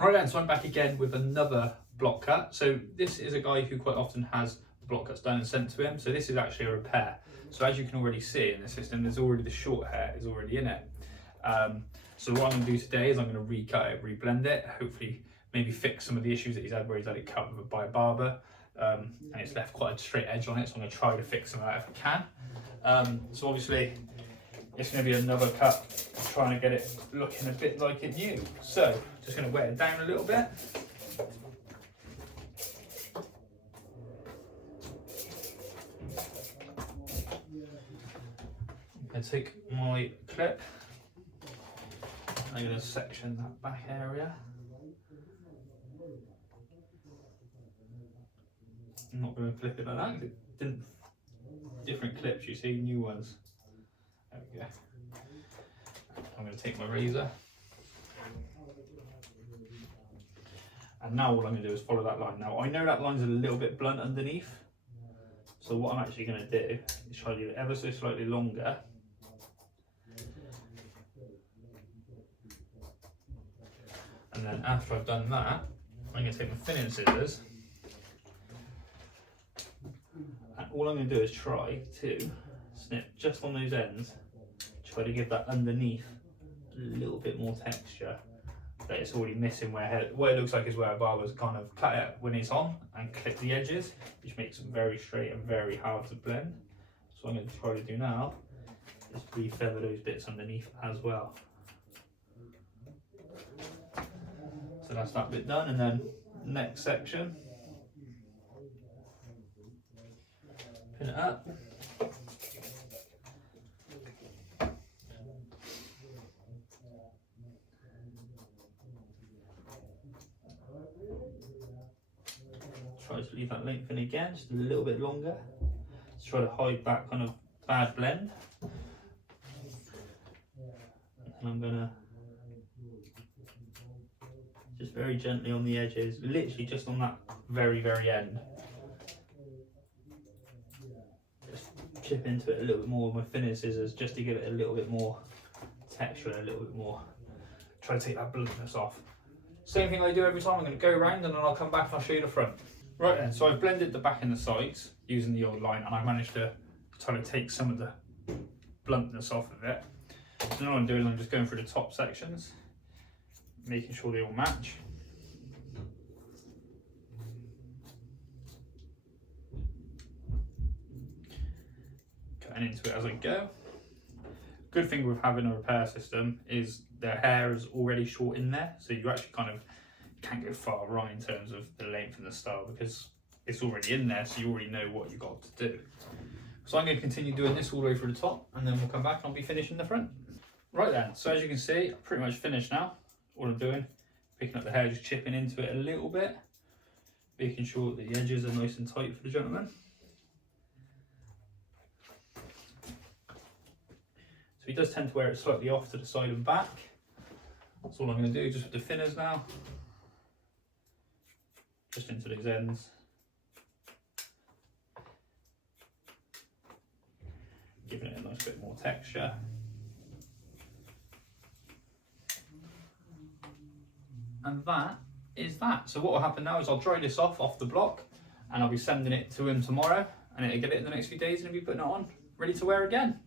Right then, so I'm back again with another block cut. So this is a guy who quite often has the block cuts done and sent to him. So this is actually a repair. So as you can already see in the system, there's already the short hair is already in it. So what I'm going to do today is I'm going to recut it, reblend it, hopefully maybe fix some of the issues that he's had where he's had it cut by a barber and it's left quite a straight edge on it. So I'm going to try to fix some of that if I can. So obviously it's going to be another cut trying to get it looking a bit like it new. So just going to wet it down a little bit. I'm going to take my clip. I'm going to section that back area. I'm not going to clip it like that because it didn't. Different clips, you see, new ones. There we go. I'm going to take my razor. And now all I'm going to do is follow that line. Now I know that line's a little bit blunt underneath. So what I'm actually going to do is try to do it ever so slightly longer. And then after I've done that, I'm going to take my thinning scissors. And all I'm going to do is try to snip just on those ends. Try to give that underneath a little bit more texture that it's already missing where it looks like is where a barber's kind of cut it when it's on and clip the edges, which makes them very straight and very hard to blend. So what I'm going to try to do now is re-feather those bits underneath as well. So that's that bit done, and then next section, pin it up. Try to leave that length in again, just a little bit longer. Just try to hide that kind of bad blend. And I'm gonna just very gently on the edges, literally just on that very end. Just chip into it a little bit more with my thinning scissors just to give it a little bit more texture and a little bit more. Try to take that bluntness off. Same thing I do every time. I'm going to go around and then I'll come back and I'll show you the front. Right then, so I've blended the back and the sides using the old line, and I managed to try to take some of the bluntness off of it. So now what I'm doing is I'm just going through the top sections, making sure they all match. Cutting into it as I go. Good thing with having a repair system is the hair is already short in there, so you actually kind of can't go far wrong in terms of the length and the style because it's already in there, so you already know what you've got to do. So I'm going to continue doing this all the way through the top, and then we'll come back and I'll be finishing the front. Right then, so as you can see, I'm pretty much finished now. All I'm doing, picking up the hair, just chipping into it a little bit, making sure that the edges are nice and tight for the gentleman. So he does tend to wear it slightly off to the side and back. That's all I'm going to do, just with the thinners now. Just into those ends. Giving it a nice bit more texture. And that is that. So what will happen now is I'll dry this off the block and I'll be sending it to him tomorrow, and it'll get it in the next few days and he'll be putting it on, ready to wear again.